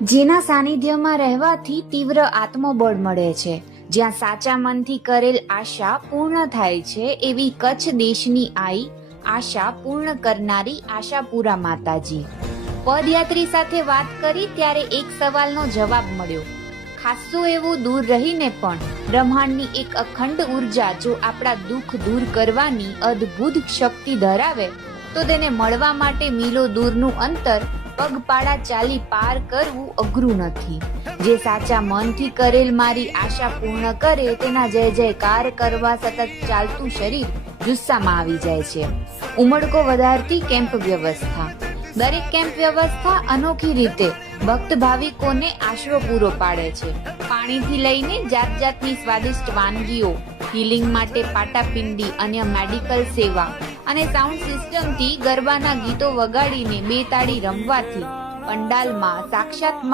જેના સાનિધ્યમાં રહેવાથી તીવ્ર આત્મબળ મળે છે. જ્યાં સાચા મનથી કરેલ આશા પૂર્ણ થાય છે એવી કચ્છ દેશની આઈ, આશા પૂર્ણ કરનારી આશાપુરા માતાજી. પદયાત્રી સાથે વાત કરી ત્યારે એક સવાલનો જવાબ મળ્યો. ખાસું એવું દૂર રહીને પણ બ્રહ્માંડની એક અખંડ ઊર્જા જો આપણા દુઃખ દૂર કરવાની અદ્ભુત શક્તિ ધરાવે, તો તેને મળવા માટે મીલો દૂરનું અંતર પગપાળા ચાલી પાર કરવું અઘરું નથી. જે સાચા મનથી કરેલ મારી આશા પૂર્ણ કરે તેના જય જયકાર કરવા સતત ચાલતું શરીર જુસ્સામાં આવી જાય છે. ઉમળકો વધારતી કેમ્પ વ્યવસ્થા. દરેક કેમ્પ વ્યવસ્થા અનોખી રીતે ભક્ત ભાવિકોને આશરો પૂરો પાડે છે. પાણીથી લઈને જાત જાતની સ્વાદિષ્ટ વાનગીઓ હિલિંગ માટે પાટાપિંડી, અન્ય મેડિકલ સેવા અને સાઉન્ડ સિસ્ટમથી ગરબાના ગીતો વગાડીને બે તાળી રમવાથી પંડાલમાં સાક્ષાતમાં